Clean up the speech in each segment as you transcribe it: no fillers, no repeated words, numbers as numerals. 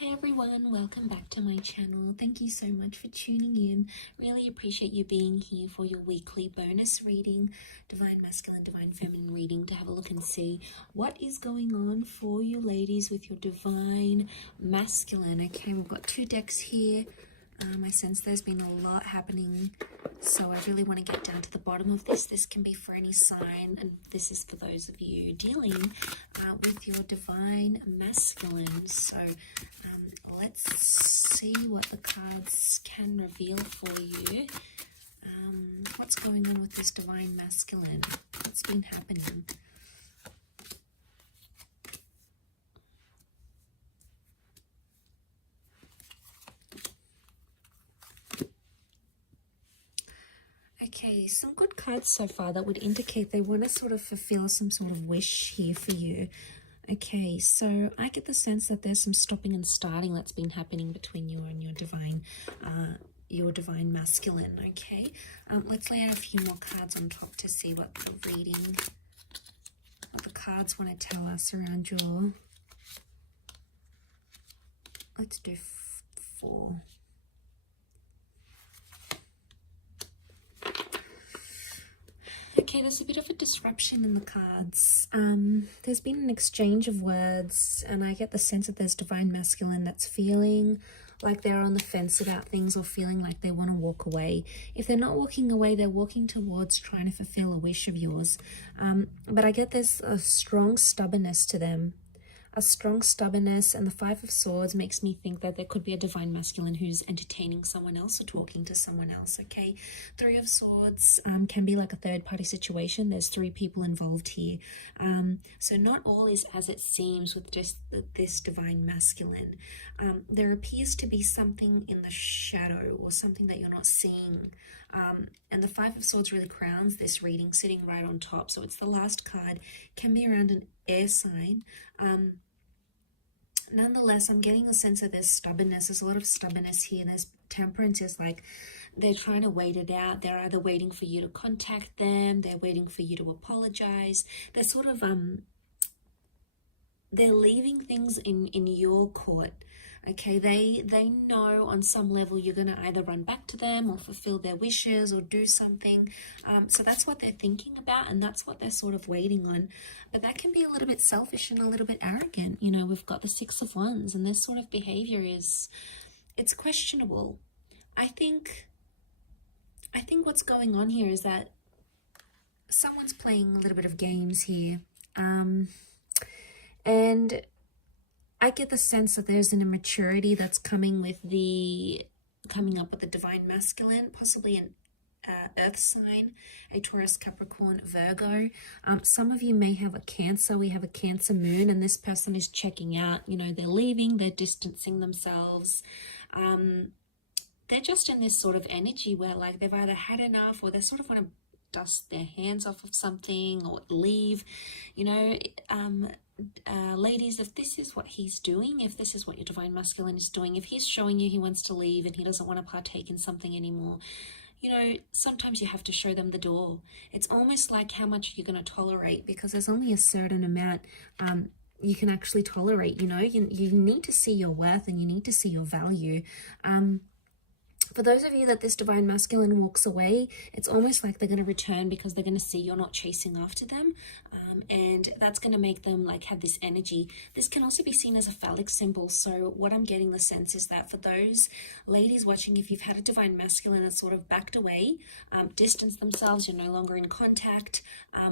Hi everyone, welcome back to my channel. Thank you so much for tuning in. Really appreciate you being here for your weekly bonus reading, Divine Masculine, Divine Feminine reading, to have a look and see what is going on for you ladies with your Divine Masculine. Okay, we've got two decks here. I sense there's been a lot happening, so I really want to get down to the bottom of this. This can be for any sign, and this is for those of you dealing with your Divine Masculine. So let's see what the cards can reveal for you. What's going on with this Divine Masculine? What's been happening? Okay, some good cards so far that would indicate they want to sort of fulfill some sort of wish here for you. Okay, so I get the sense that there's some stopping and starting that's been happening between you and your Divine Masculine. Okay, let's lay out a few more cards on top to see what the reading, what the cards want to tell us around your. Let's do 4. Okay, there's a bit of a disruption in the cards. There's been an exchange of words, and I get the sense that there's Divine Masculine that's feeling like they're on the fence about things, or feeling like they want to walk away. If they're not walking away, they're walking towards trying to fulfill a wish of yours. But I get there's a strong stubbornness to them. A strong stubbornness, and the 5 of Swords makes me think that there could be a Divine Masculine who's entertaining someone else or talking to someone else. Okay, 3 of Swords can be like a third-party situation. There's 3 people involved here, so not all is as it seems with just this Divine Masculine. There appears to be something in the shadow, or something that you're not seeing. And the 5 of Swords really crowns this reading, sitting right on top. So it's the last card, can be around an air sign. Nonetheless, I'm getting a sense that there's stubbornness. There's a lot of stubbornness here. There's Temperance is like they're trying to wait it out. They're either waiting for you to contact them, they're waiting for you to apologize. They're sort of they're leaving things in your court. Okay, they know on some level you're going to either run back to them or fulfill their wishes or do something. So that's what they're thinking about, and that's what they're sort of waiting on. But that can be a little bit selfish and a little bit arrogant. You know, we've got the 6 of Wands, and this sort of behavior it's questionable. I think what's going on here is that someone's playing a little bit of games here. And I get the sense that there's an immaturity that's coming up with the Divine Masculine, possibly an earth sign, a Taurus, Capricorn, Virgo. Some of you may have a Cancer. We have a Cancer moon, and this person is checking out. You know, they're leaving, they're distancing themselves. They're just in this sort of energy where like they've either had enough, or they sort of want to dust their hands off of something or leave. You know, ladies, if this is what he's doing, if this is what your Divine Masculine is doing, if he's showing you he wants to leave and he doesn't want to partake in something anymore, you know, sometimes you have to show them the door. It's almost like how much you're going to tolerate, because there's only a certain amount you can actually tolerate. You know, you need to see your worth, and you need to see your value. For those of you that this Divine Masculine walks away, it's almost like they're going to return because they're going to see you're not chasing after them. And that's going to make them like have this energy. This can also be seen as a phallic symbol. So what I'm getting the sense is that for those ladies watching, if you've had a Divine Masculine that's sort of backed away, distanced themselves, you're no longer in contact,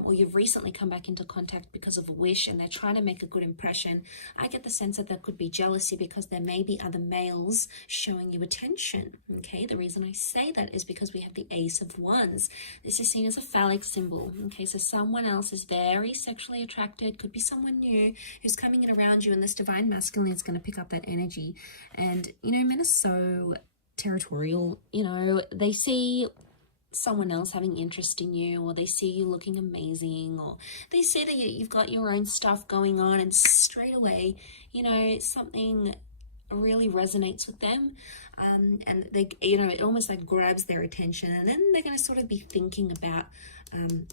or you've recently come back into contact because of a wish and they're trying to make a good impression, I get the sense that there could be jealousy because there may be other males showing you attention. Okay, the reason I say that is because we have the Ace of Wands. This is seen as a phallic symbol. Okay, so someone else is very sexually attracted, could be someone new who's coming in around you, and this Divine Masculine is going to pick up that energy. And, you know, men are so territorial. You know, they see someone else having interest in you, or they see you looking amazing, or they see that you've got your own stuff going on, and straight away, you know, something really resonates with them, and they, you know, it almost like grabs their attention, and then they're going to sort of be thinking about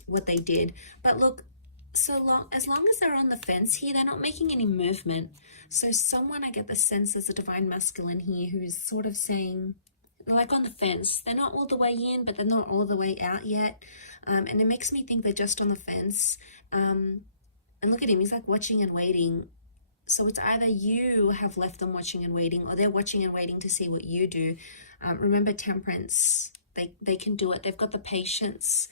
what they did. But look, as long as they're on the fence here, they're not making any movement. So someone, I get the sense, there's a divine masculine here who's sort of saying, like on the fence, they're not all the way in, but they're not all the way out yet. And it makes me think they're just on the fence. And look at him, he's like watching and waiting. So it's either you have left them watching and waiting, or they're watching and waiting to see what you do. Remember, temperance, they can do it. They've got the patience.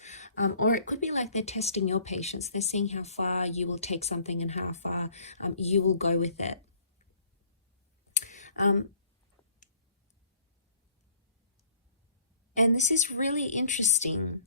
Or it could be like they're testing your patience. They're seeing how far you will take something and how far you will go with it. And this is really interesting.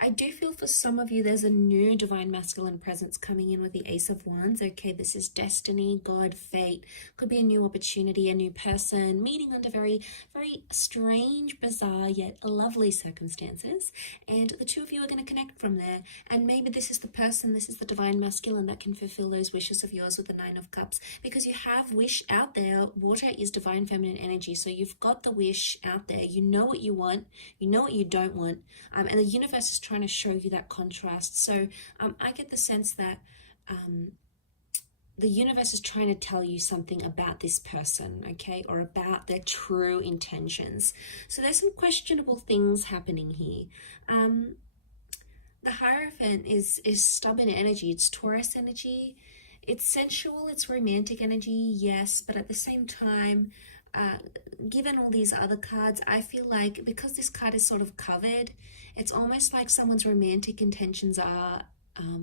I do feel for some of you, there's a new divine masculine presence coming in with the Ace of Wands. Okay, this is destiny, God, fate. Could be a new opportunity, a new person, meeting under very, very strange, bizarre, yet lovely circumstances. And the two of you are going to connect from there. And maybe this is the person, this is the divine masculine that can fulfill those wishes of yours with the Nine of Cups. Because you have wish out there. Water is divine feminine energy. So you've got the wish out there. You know what you want. You know what you don't want. And the universe is trying to show you that contrast. So I get the sense that the universe is trying to tell you something about this person, okay, or about their true intentions. So there's some questionable things happening here. The Hierophant is stubborn energy. It's Taurus energy. It's sensual. It's romantic energy, yes, but at the same time, given all these other cards, I feel like because this card is sort of covered, it's almost like someone's romantic intentions are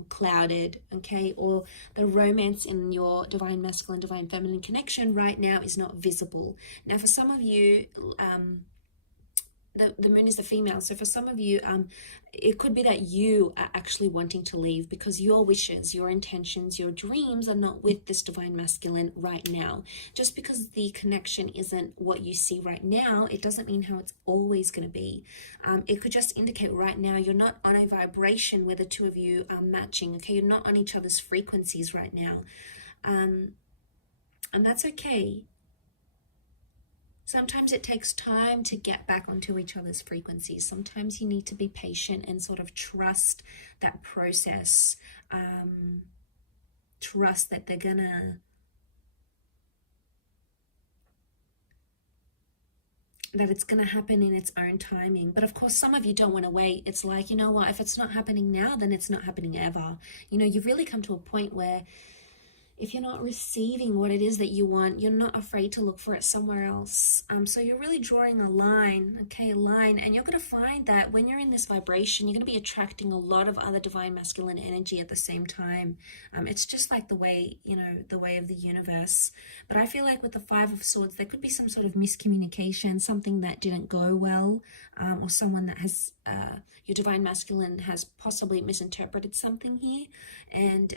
clouded, okay, or the romance in your divine masculine, divine feminine connection right now is not visible. Now, for some of you, the moon is the female, so for some of you, it could be that you are actually wanting to leave because your wishes, your intentions, your dreams are not with this divine masculine right now. Just because the connection isn't what you see right now, it doesn't mean how it's always going to be. It could just indicate right now you're not on a vibration where the two of you are matching, okay? You're not on each other's frequencies right now. And that's okay. Sometimes it takes time to get back onto each other's frequencies. Sometimes you need to be patient and sort of trust that process. Trust that they're gonna, that it's gonna happen in its own timing. But of course, some of you don't want to wait. It's like, you know what, if it's not happening now, then it's not happening ever. You know, you've really come to a point where if you're not receiving what it is that you want, you're not afraid to look for it somewhere else. So you're really drawing a line, okay, a line. And you're going to find that when you're in this vibration, you're going to be attracting a lot of other divine masculine energy at the same time. It's just like the way, you know, the way of the universe. But I feel like with the Five of Swords, there could be some sort of miscommunication, something that didn't go well, or someone that has, your divine masculine has possibly misinterpreted something here. And,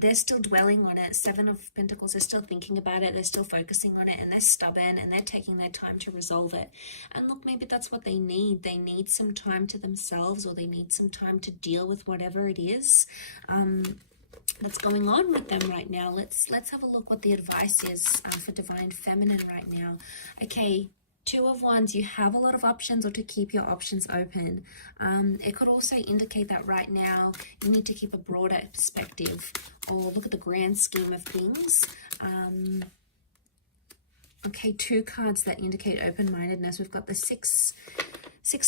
they're still dwelling on it. Seven of Pentacles, they're still thinking about it. They're still focusing on it, and they're stubborn, and they're taking their time to resolve it. And look, maybe that's what they need. They need some time to themselves, or they need some time to deal with whatever it is that's going on with them right now. Let's have a look what the advice is for divine feminine right now. Okay. Two of Wands, you have a lot of options, or to keep your options open. It could also indicate that right now you need to keep a broader perspective, or look at the grand scheme of things. Okay, two cards that indicate open-mindedness. We've got the Six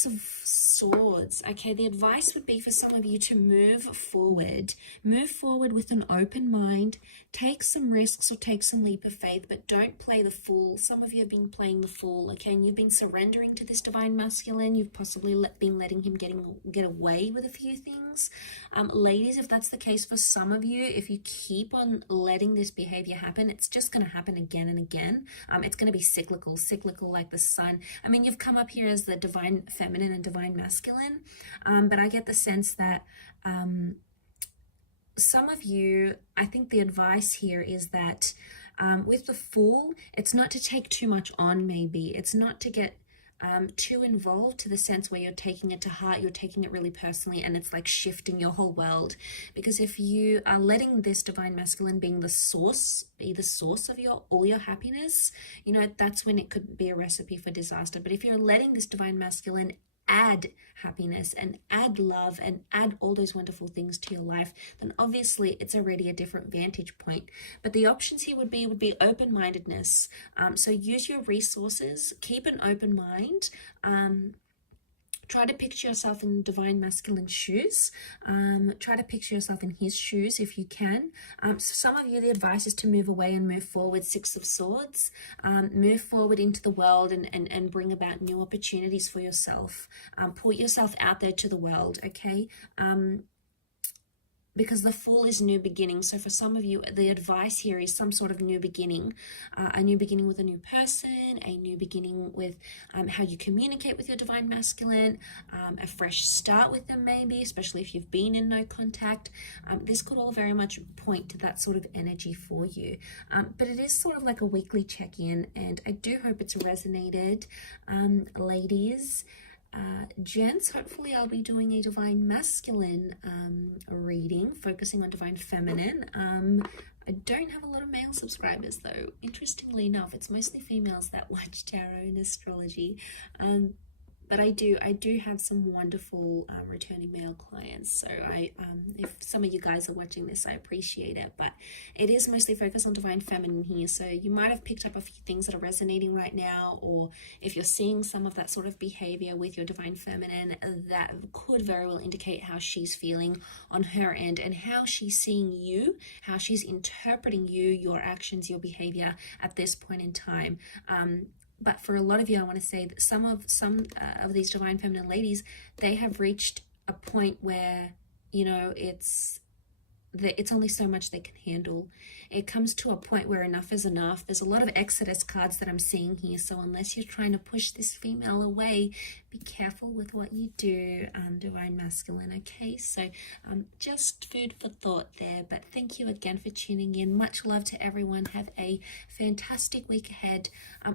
of Swords. Okay, the advice would be for some of you to move forward. Move forward with an open mind. Take some risks or take some leap of faith, but don't play the fool. Some of you have been playing the fool, okay, and you've been surrendering to this divine masculine. You've possibly been letting him get away with a few things. Ladies, if that's the case for some of you, if you keep on letting this behavior happen, it's just going to happen again and again. It's going to be cyclical like the sun. I mean, you've come up here as the divine feminine and divine masculine, but I get the sense that some of you, I think the advice here is that with the Fool, it's not to take too much on. Maybe it's not to get too involved, to the sense where you're taking it to heart, you're taking it really personally, and it's like shifting your whole world. Because if you are letting this divine masculine being the source, be the source of all your happiness, you know, that's when it could be a recipe for disaster. But if you're letting this divine masculine add happiness and add love and add all those wonderful things to your life, then obviously it's already a different vantage point. But the options here would be open-mindedness. So use your resources, keep an open mind. Try to picture yourself in divine masculine shoes. Try to picture yourself in his shoes if you can. So some of you, the advice is to move away and move forward. Six of Swords. Move forward into the world and bring about new opportunities for yourself. Put yourself out there to the world, okay? Because the Fool is new beginning. So for some of you, the advice here is some sort of new beginning, a new beginning with a new person, a new beginning with how you communicate with your divine masculine, a fresh start with them maybe, especially if you've been in no contact. This could all very much point to that sort of energy for you. But it is sort of like a weekly check-in, and I do hope it's resonated, ladies. Gents, hopefully I'll be doing a divine masculine reading, focusing on divine feminine. I don't have a lot of male subscribers though. Interestingly enough, it's mostly females that watch tarot and astrology. But I do have some wonderful returning male clients. So if some of you guys are watching this, I appreciate it. But it is mostly focused on divine feminine here. So you might have picked up a few things that are resonating right now, or if you're seeing some of that sort of behavior with your divine feminine, that could very well indicate how she's feeling on her end and how she's seeing you, how she's interpreting you, your actions, your behavior at this point in time. But for a lot of you, I want to say that some of these divine feminine ladies, they have reached a point where, you know, it's only so much they can handle. It comes to a point where enough is enough. There's a lot of Exodus cards that I'm seeing here. So unless you're trying to push this female away, be careful with what you do, divine masculine, okay? So just food for thought there. But thank you again for tuning in. Much love to everyone. Have a fantastic week ahead.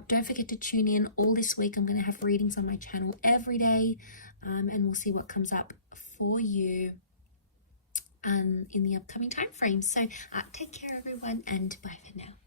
Don't forget to tune in all this week. I'm going to have readings on my channel every day, and we'll see what comes up for you in the upcoming time frame. So take care everyone, and bye for now.